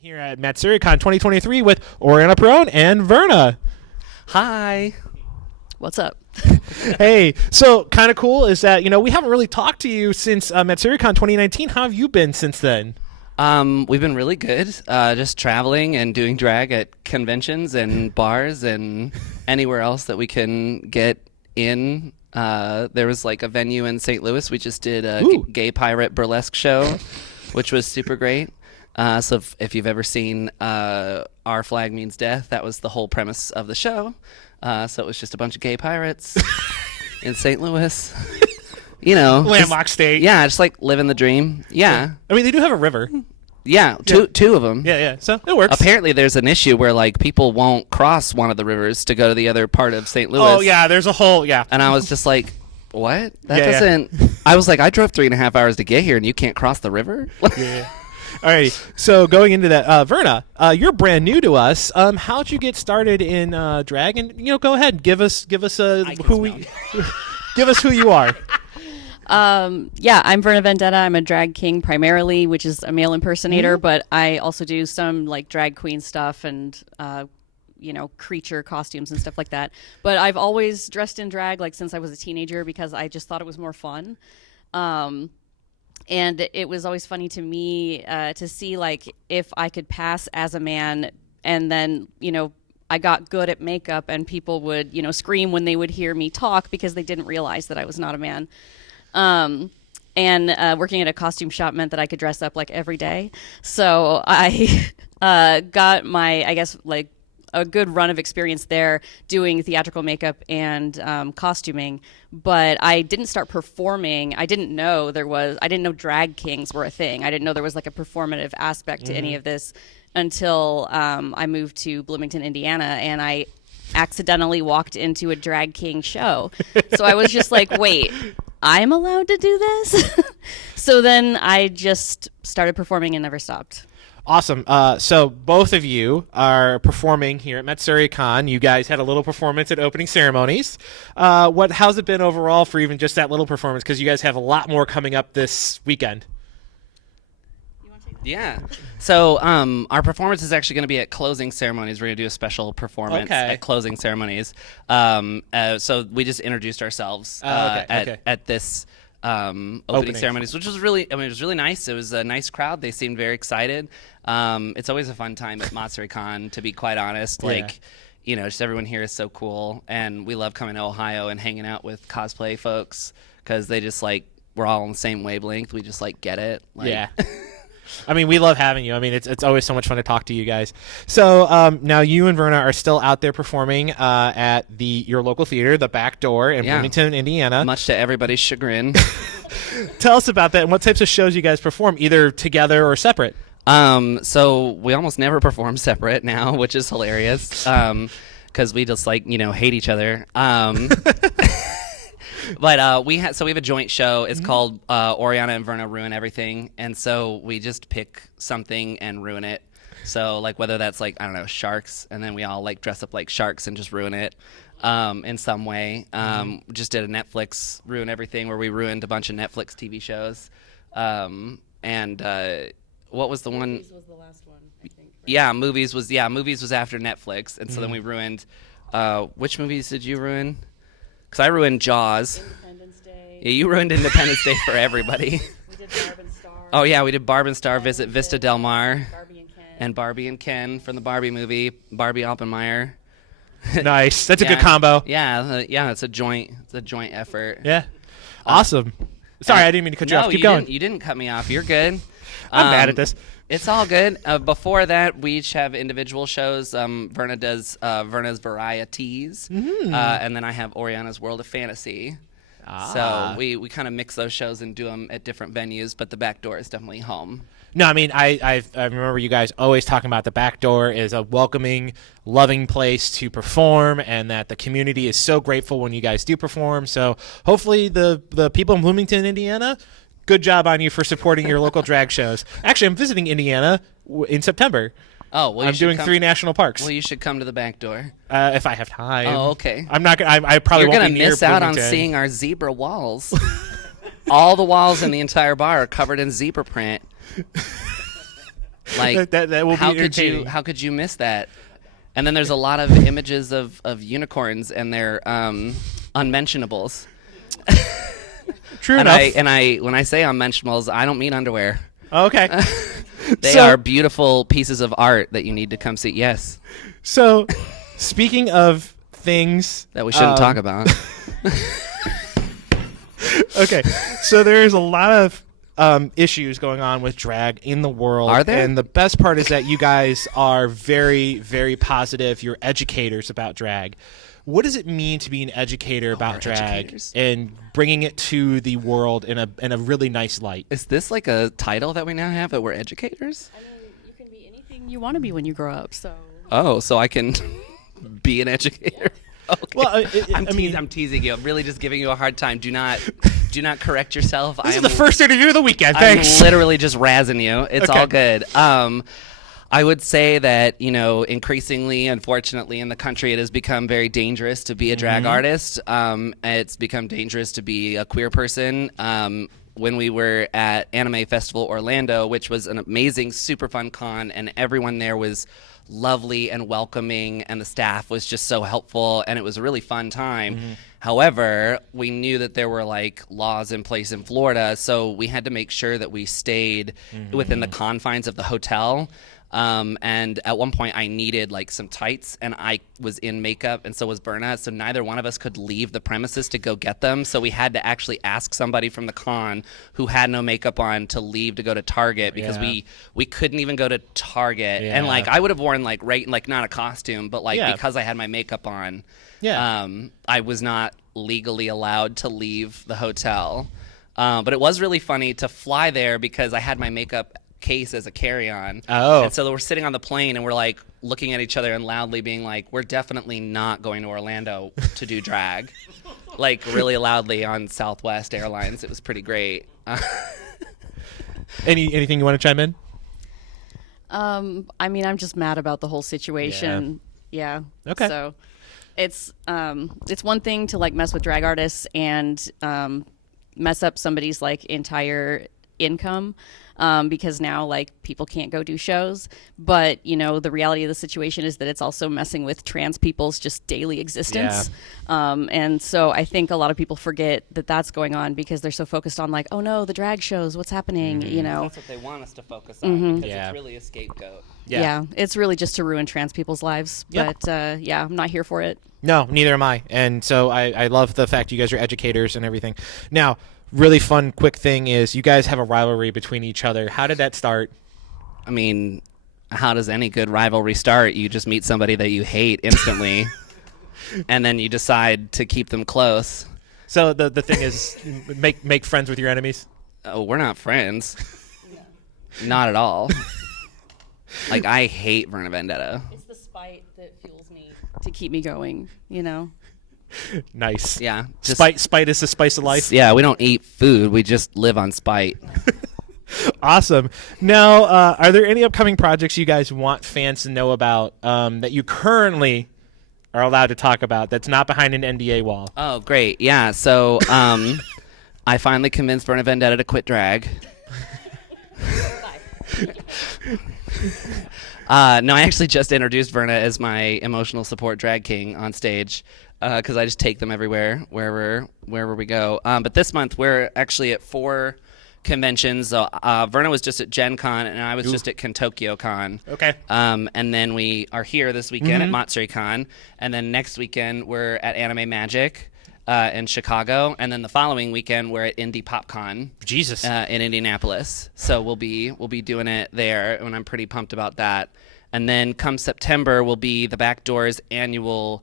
Here at Matsuricon 2023 with Oriana Perón and Verna. Hi. What's up? Hey, so kind of cool is that, we haven't really talked to you since Matsuricon 2019. How have you been since then? We've been really good, just traveling and doing drag at conventions and bars and anywhere else that we can get in. There was like a venue in St. Louis. We just did a gay pirate burlesque show, which was super great. So if you've ever seen Our Flag Means Death, that was the whole premise of the show. So it was just a bunch of gay pirates in St. Louis. Landlocked state. Yeah, just like living the dream. Yeah. I mean, they do have a river. Yeah, two of them. Yeah. So it works. Apparently, there's an issue where like people won't cross one of the rivers to go to the other part of St. Louis. Oh yeah, there's a whole And I was just like, what? That doesn't. Yeah. I was like, I drove 3.5 hours to get here, and you can't cross the river. Yeah. Alrighty, so going into that, Verna, you're brand new to us. How'd you get started in drag? And go ahead, give us give us who you are. Yeah, I'm Verna Vendetta. I'm a drag king primarily, which is a male impersonator, but I also do some like drag queen stuff and creature costumes and stuff like that. But I've always dressed in drag like since I was a teenager because I just thought it was more fun. And it was always funny to me to see like if I could pass as a man and then, I got good at makeup and people would, scream when they would hear me talk because they didn't realize that I was not a man. And working at a costume shop meant that I could dress up like every day. So I got my, I guess, like a good run of experience there doing theatrical makeup and costuming, but I didn't start performing. I didn't know drag kings were a thing. I didn't know there was like a performative aspect to any of this until I moved to Bloomington, Indiana, and I accidentally walked into a drag king show. So I was just like, wait, I'm allowed to do this? So then I just started performing and never stopped. Awesome. So both of you are performing here at Matsuricon. You guys had a little performance at opening ceremonies. How's it been overall for even just that little performance? Because you guys have a lot more coming up this weekend. Yeah. So our performance is actually going to be at closing ceremonies. We're going to do a special performance at closing ceremonies. So we just introduced ourselves at this opening ceremonies, which was really, it was really nice. It was a nice crowd. They seemed very excited. It's always a fun time at Matsuricon, to be quite honest. Like, just everyone here is so cool, and we love coming to Ohio and hanging out with cosplay folks because they just like, we're all on the same wavelength. We just like get it. Like, yeah. I mean, we love having you. I mean, it's always so much fun to talk to you guys. So now you and Verna are still out there performing at your local theater, the Back Door in Bloomington, Indiana. Much to everybody's chagrin. Tell us about that and what types of shows you guys perform, either together or separate. So we almost never perform separate now, which is hilarious because we just hate each other. But we have a joint show. It's called Oriana and Verna Ruin Everything, and so we just pick something and ruin it. So like whether that's like, I don't know, sharks, and then we all like dress up like sharks and just ruin it in some way. Just did a Netflix Ruin Everything where we ruined a bunch of Netflix TV shows. What was the one? Movies was the last one, I think. Right? Yeah, movies was after Netflix, and so then we ruined. Which movies did you ruin? Because I ruined Jaws. Independence Day. Yeah, you ruined Independence Day for everybody. We did Barb and Star. Oh, yeah, we did Barb and Star visit Vista Del Mar. Barbie and Ken. And Barbie and Ken from the Barbie movie. Barbie Oppenheimer. Nice. That's a good combo. Yeah, it's a joint effort. Yeah. Awesome. Sorry, I didn't mean to cut you off. Keep going. You didn't cut me off. You're good. I'm bad at this. It's all good. Before that, we each have individual shows. Verna does Verna's Varieties, and then I have Oriana's World of Fantasy. So we kind of mix those shows and do them at different venues, but the Back Door is definitely home. No, I mean, I remember you guys always talking about the Back Door is a welcoming, loving place to perform, and that the community is so grateful when you guys do perform. So hopefully the people in Bloomington, Indiana, good job on you for supporting your local drag shows. Actually, I'm visiting Indiana in September. Oh, well, I'm doing 3 national parks. Well, you should come to the Back Door. If I have time. Oh, okay. I'm not gonna. I probably You're won't gonna be near miss out on Bloomington. seeing our zebra walls. All the walls in the entire bar are covered in zebra print. Like that will how be entertaining. how could you miss that? And then there's a lot of images of unicorns and their unmentionables. True and enough. When I say unmentionables, I don't mean underwear. Okay. They are beautiful pieces of art that you need to come see. Yes. So, speaking of things that we shouldn't talk about. Okay, so there's a lot of issues going on with drag in the world. Are there? And the best part is that you guys are very, very positive. You're educators about drag. What does it mean to be an educator about drag educators. and bringing it to the world in a really nice light? Is this like a title that we now have, that we're educators? I mean, you can be anything you want to be when you grow up. So. Oh, so I can be an educator. Okay. Well, I'm teasing you. I'm really just giving you a hard time. Do not correct yourself. This is the first interview of the weekend. Thanks. I'm literally just razzing you. It's Okay. all good. I would say that, increasingly, unfortunately, in the country, it has become very dangerous to be a drag artist. It's become dangerous to be a queer person. When we were at Anime Festival Orlando, which was an amazing, super fun con, and everyone there was lovely and welcoming, and the staff was just so helpful, and it was a really fun time. However, we knew that there were like laws in place in Florida, so we had to make sure that we stayed within the confines of the hotel. And at one point I needed like some tights, and I was in makeup, and so was Verna, so neither one of us could leave the premises to go get them, so we had to actually ask somebody from the con who had no makeup on to leave to go to Target, because we couldn't even go to Target. And like I would have worn like not a costume, but like because I had my makeup on, I was not legally allowed to leave the hotel. But it was really funny to fly there because I had my makeup case as a carry-on. Oh. And so we're sitting on the plane and we're like looking at each other and loudly being like, we're definitely not going to Orlando to do drag. Like really loudly on Southwest Airlines. It was pretty great. Anything you want to chime in? I mean, I'm just mad about the whole situation. Yeah. Okay. So it's one thing to like mess with drag artists and mess up somebody's like entire income. Because now like people can't go do shows, but the reality of the situation is that it's also messing with trans people's just daily existence. And so I think a lot of people forget that that's going on because they're so focused on like, oh no, the drag shows, what's happening, That's what they want us to focus on because it's really a scapegoat. Yeah, it's really just to ruin trans people's lives. Yep. But I'm not here for it. No, neither am I. And so I love the fact you guys are educators and everything. Now, really fun, quick thing is you guys have a rivalry between each other. How did that start? I mean, how does any good rivalry start? You just meet somebody that you hate instantly, and then you decide to keep them close. So the thing is, make friends with your enemies? Oh, we're not friends. Not at all. Like, I hate Verna Vendetta. It's the spite that fuels me to keep me going, Nice. Yeah. Spite is the spice of life. Yeah, we don't eat food. We just live on spite. Awesome. Now, are there any upcoming projects you guys want fans to know about that you currently are allowed to talk about that's not behind an NDA wall? Oh, great. Yeah, so I finally convinced Verna Vendetta to quit drag. No, I actually just introduced Verna as my emotional support drag king on stage because I just take them everywhere, wherever we go. But this month we're actually at 4 conventions. So Verna was just at Gen Con and I was just at Kentokyo Con. Okay. And then we are here this weekend at Matsuricon, and then next weekend we're at Anime Magic in Chicago, and then the following weekend we're at Indie PopCon. Jesus. In Indianapolis. So we'll be doing it there, and I'm pretty pumped about that. And then come September will be the Backdoor's annual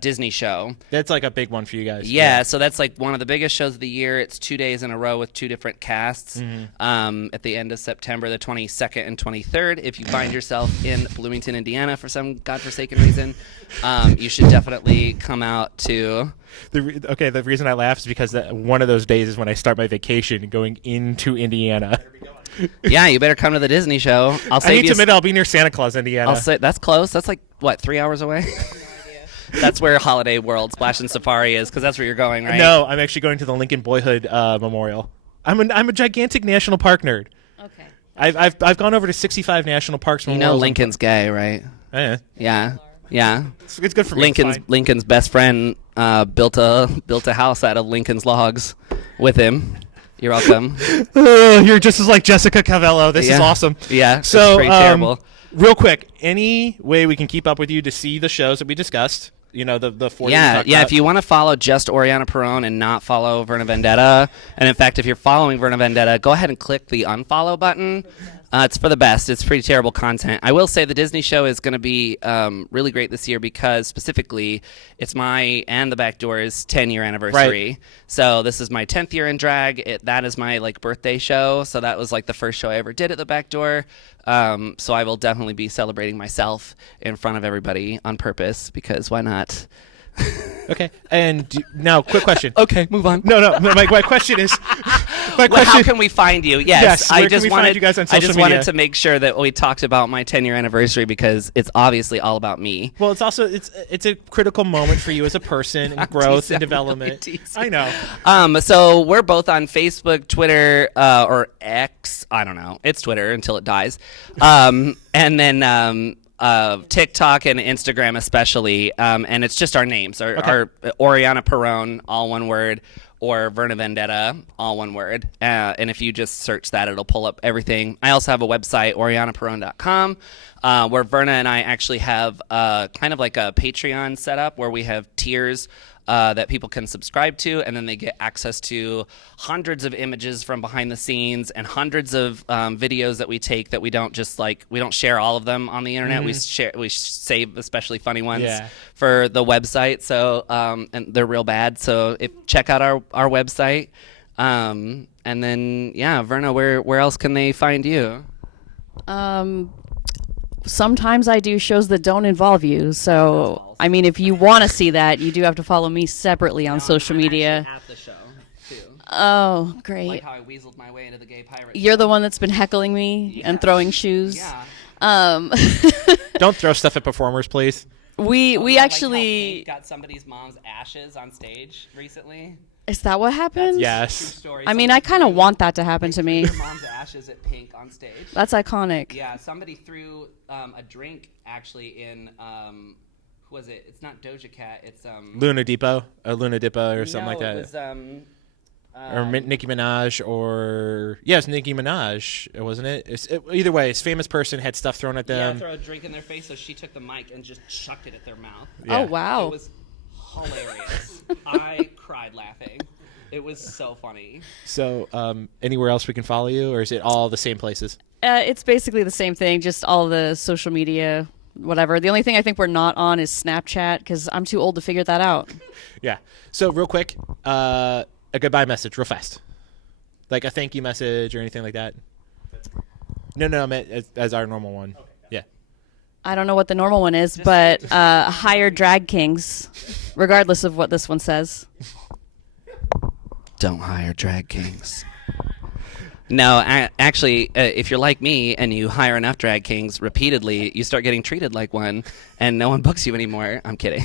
Disney show. That's like a big one for you guys. Yeah, so that's like one of the biggest shows of the year. It's 2 days in a row with 2 different casts at the end of September, the 22nd and 23rd. If you find yourself in Bloomington, Indiana for some godforsaken reason, you should definitely come out to... The reason I laugh is because one of those days is when I start my vacation going into Indiana. Yeah, you better come to the Disney show. I need to admit I'll be near Santa Claus, Indiana. I'll say that's close. That's like, what, 3 hours away? No idea. That's where Holiday World Splash and Safari is, because that's where you're going, right? No, I'm actually going to the Lincoln Boyhood Memorial. I'm a gigantic national park nerd. Okay. I've gone over to 65 national parks. You know Lincoln's gay, right? Yeah. Yeah. It's good for me. Lincoln's best friend built a house out of Lincoln's logs with him. You're welcome. You're just as like Jessica Cavello. This is awesome. Yeah. So it's pretty terrible. Real quick, any way we can keep up with you to see the shows that we discussed? You know, the four. Yeah. If you want to follow just Oriana Perón and not follow Verna Vendetta, and in fact, if you're following Verna Vendetta, go ahead and click the unfollow button. It's for the best. It's pretty terrible content. I will say the Disney show is going to be really great this year because specifically it's my and the Backdoor's 10-year anniversary. Right. So this is my 10th year in drag. That is my birthday show. So that was the first show I ever did at the Backdoor. So I will definitely be celebrating myself in front of everybody on purpose because why not? Okay. And now, quick question. Okay, move on. No. My question is. How can we find you? Yes, where can we find you guys on social media? wanted to make sure that we talked about my 10-year anniversary because it's obviously all about me. Well, it's also it's a critical moment for you as a person and growth and development. I know. So we're both on Facebook, Twitter, or X. I don't know. It's Twitter until it dies. And then TikTok and Instagram especially, and it's just our names, our Oriana Perón, all one word, or Verna Vendetta, all one word. And if you just search that, it'll pull up everything. I also have a website, orianaperón.com, where Verna and I actually have kind of like a Patreon setup where we have tiers that people can subscribe to, and then they get access to hundreds of images from behind the scenes and hundreds of videos that we take that we don't just we don't share all of them on the internet. We save especially funny ones for the website. So and they're real bad. So check out our website. And then Verna, where else can they find you? Sometimes I do shows that don't involve you. So, I mean, if you want to see that, you do have to follow me separately on social media. At the show, too. Oh, great. Like how I weaseled my way into the gay pirate. You're the one that's been heckling me and throwing shoes. Yeah. Don't throw stuff at performers, please. We actually like got somebody's mom's ashes on stage recently. Is that what happened? Yes. I mean, I kind of want that to happen to me. Your mom's ashes at Pink on stage. That's iconic. Yeah, somebody threw a drink actually in who was it? It's not Doja Cat. It's Luna Depot, Luna Dippo, or something like that. It was or Nicki Minaj, or it's Nicki Minaj, wasn't it? Either way, this famous person had stuff thrown at them. Yeah, throw a drink in their face, so she took the mic and just chucked it at their mouth. Yeah. Oh wow! It was hilarious. I cried laughing. It was so funny. So, anywhere else we can follow you, or is it all the same places? It's basically the same thing, just all the social media, whatever. The only thing I think we're not on is Snapchat because I'm too old to figure that out. Yeah. So, real quick, a goodbye message, real fast, like a thank you message or anything like that. No, I meant as our normal one. Okay. Yeah. I don't know what the normal one is, but hire drag kings, regardless of what this one says. Don't hire drag kings. No, actually, if you're like me and you hire enough drag kings repeatedly, you start getting treated like one, and no one books you anymore. I'm kidding.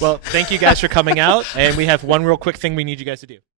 Well, thank you guys for coming out, and we have one real quick thing we need you guys to do.